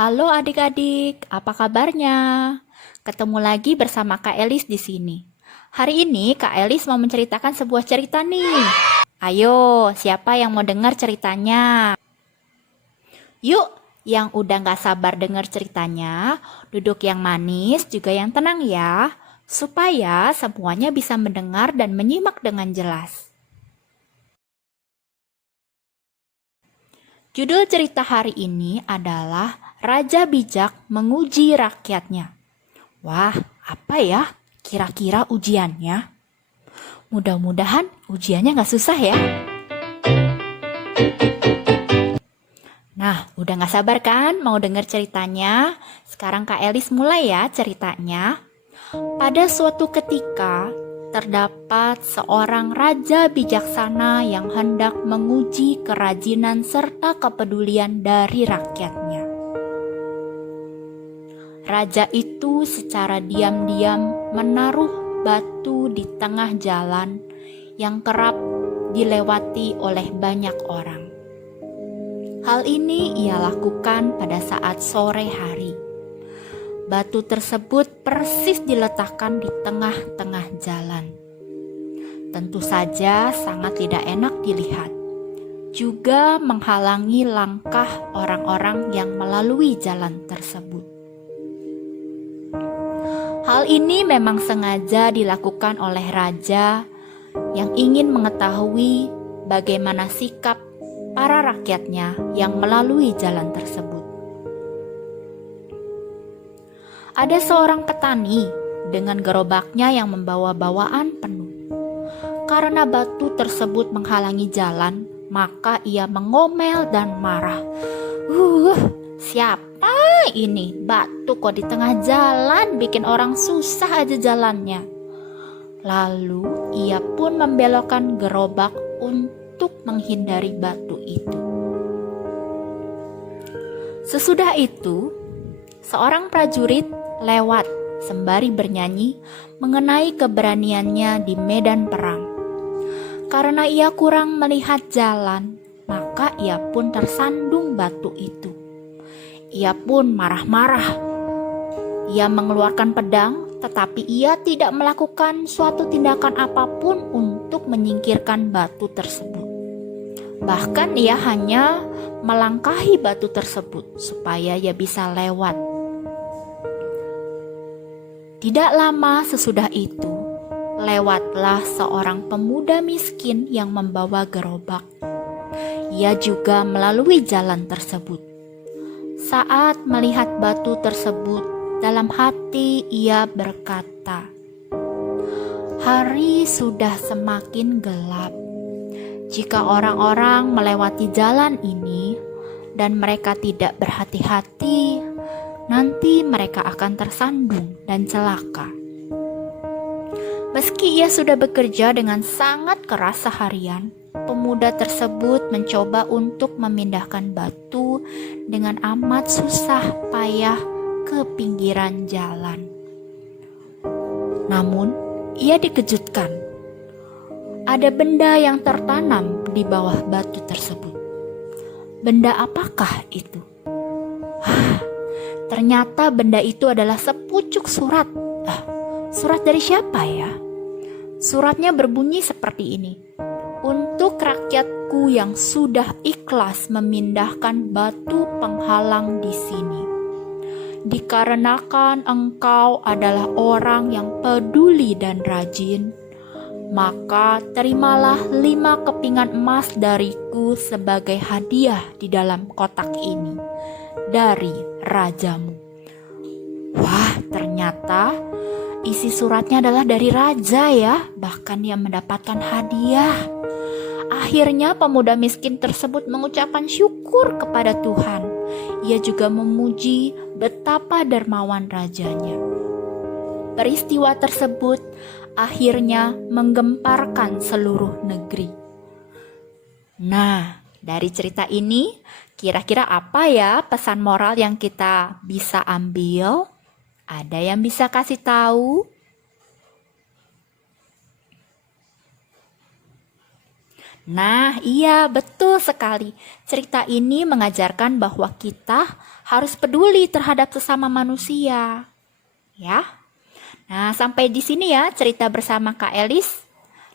Halo adik-adik, apa kabarnya? Ketemu lagi bersama Kak Elis di sini. Hari ini Kak Elis mau menceritakan sebuah cerita nih. Ayo, siapa yang mau dengar ceritanya? Yuk, yang udah gak sabar dengar ceritanya, duduk yang manis juga yang tenang ya, supaya semuanya bisa mendengar dan menyimak dengan jelas. Judul cerita hari ini adalah Raja Bijak Menguji Rakyatnya. Wah, apa ya kira-kira ujiannya? Mudah-mudahan ujiannya gak susah ya. Nah, udah gak sabar kan mau denger ceritanya? Sekarang Kak Elis mulai ya ceritanya. Pada suatu ketika, terdapat seorang raja bijaksana yang hendak menguji kerajinan serta kepedulian dari rakyatnya. Raja itu secara diam-diam menaruh batu di tengah jalan yang kerap dilewati oleh banyak orang. Hal ini ia lakukan pada saat sore hari. Batu tersebut persis diletakkan di tengah-tengah jalan. Tentu saja sangat tidak enak dilihat. Juga menghalangi langkah orang-orang yang melalui jalan tersebut. Hal ini memang sengaja dilakukan oleh raja yang ingin mengetahui bagaimana sikap para rakyatnya yang melalui jalan tersebut. Ada seorang petani dengan gerobaknya yang membawa bawaan penuh. Karena batu tersebut menghalangi jalan, maka ia mengomel dan marah. Siapa ini? Batu kok di tengah jalan, bikin orang susah aja jalannya. Lalu ia pun membelokkan gerobak untuk menghindari batu itu. Sesudah itu, seorang prajurit lewat sembari bernyanyi mengenai keberaniannya di medan perang. Karena ia kurang melihat jalan, maka ia pun tersandung batu itu. Ia pun marah-marah. Ia mengeluarkan pedang, tetapi ia tidak melakukan suatu tindakan apapun untuk menyingkirkan batu tersebut. Bahkan ia hanya melangkahi batu tersebut supaya ia bisa lewat. Tidak lama sesudah itu, lewatlah seorang pemuda miskin yang membawa gerobak. Ia juga melalui jalan tersebut. Saat melihat batu tersebut, dalam hati ia berkata, "Hari sudah semakin gelap. Jika orang-orang melewati jalan ini dan mereka tidak berhati-hati, nanti mereka akan tersandung dan celaka." Meski ia sudah bekerja dengan sangat keras seharian, pemuda tersebut mencoba untuk memindahkan batu dengan amat susah payah ke pinggiran jalan. Namun, ia dikejutkan. Ada benda yang tertanam di bawah batu tersebut. Benda apakah itu? Ternyata benda itu adalah sepucuk surat. Surat dari siapa ya? Suratnya berbunyi seperti ini. "Untuk rakyatku yang sudah ikhlas memindahkan batu penghalang di sini. Dikarenakan engkau adalah orang yang peduli dan rajin, maka terimalah 5 kepingan emas dariku sebagai hadiah di dalam kotak ini dari rajamu." Wah, ternyata isi suratnya adalah dari raja ya, bahkan ia mendapatkan hadiah. Akhirnya pemuda miskin tersebut mengucapkan syukur kepada Tuhan. Ia juga memuji betapa dermawan rajanya. Peristiwa tersebut akhirnya menggemparkan seluruh negeri. Nah, dari cerita ini kira-kira apa ya pesan moral yang kita bisa ambil? Ada yang bisa kasih tahu? Nah, iya, betul sekali. Cerita ini mengajarkan bahwa kita harus peduli terhadap sesama manusia. Ya. Nah, sampai di sini ya cerita bersama Kak Elis.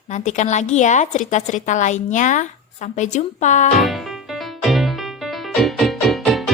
Nantikan lagi ya cerita-cerita lainnya. Sampai jumpa.